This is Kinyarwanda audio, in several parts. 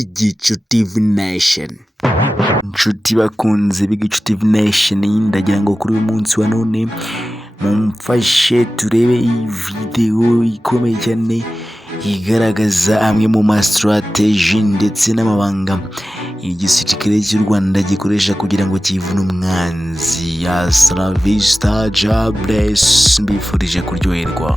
Igicu TV Nation. Inshuti bakunze b'Igicu TV Nation, ndagira ngo kuri uyu munsi wa none mumfashe turebe iyi video ikomeye cyane igaragaza amwe mu strategy ndetse n'amabanga igisirikare cy'u Rwanda gikoresha kugira ngo kivune umwanzi. Hasta la vista, God bless, mbifurije kuryoherwa.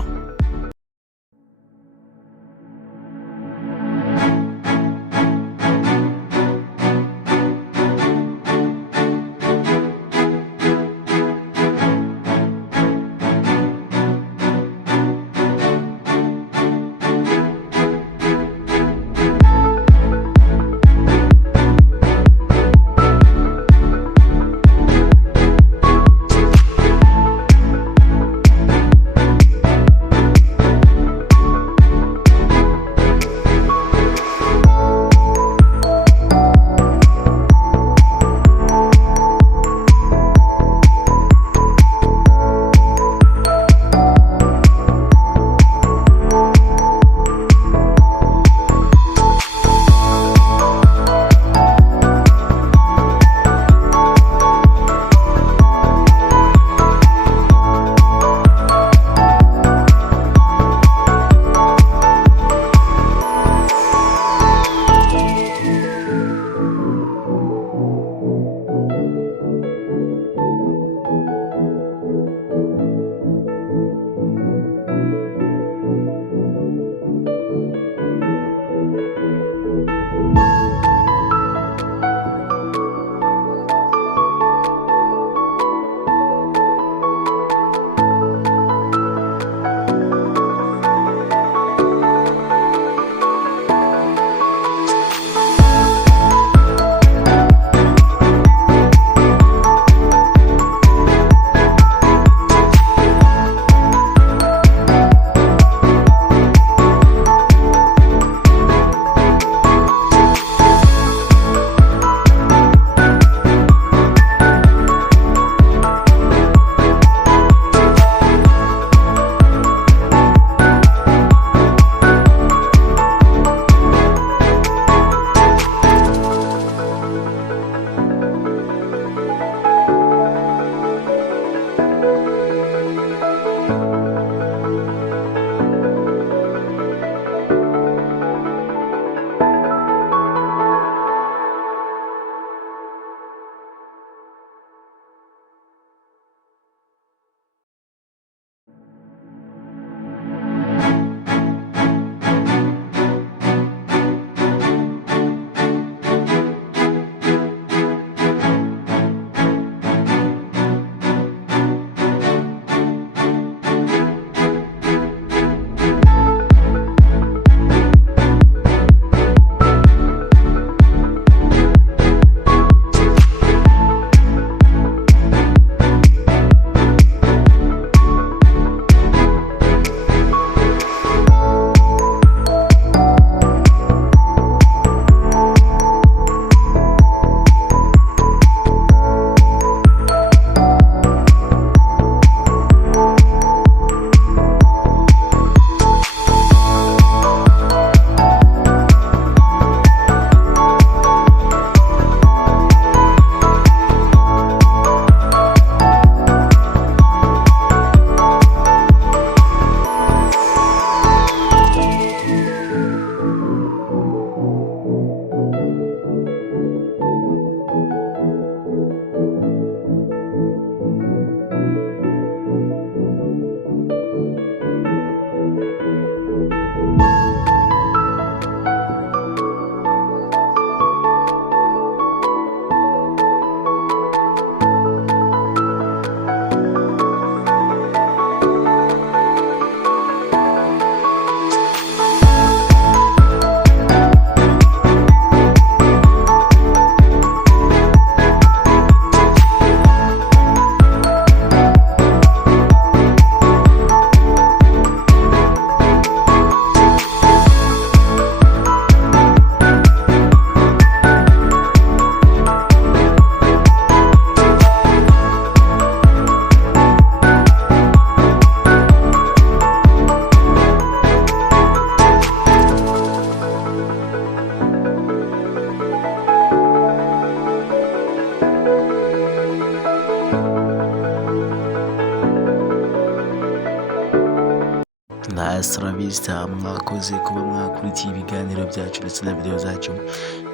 hasta la vista. Mwakoze kuba mwakurikiye ibiganiro byacu ndetse na video zacu.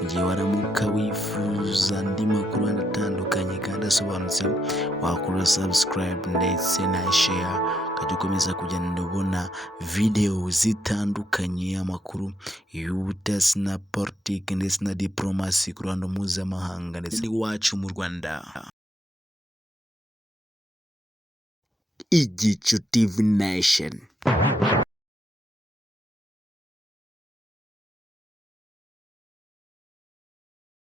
Igihe waramuka wifuza andi makuru atandukanye kandi asobanutse, wakora subscribe ndetse na share, ukajya ukomeza kugenda ubona video zitandukanye, amakuru y'ubutasi na politiki ndetse na diplomasi ku ruhando mpuzamahanga ndetse n'iwacu mu Rwanda. Igicu TV Nation.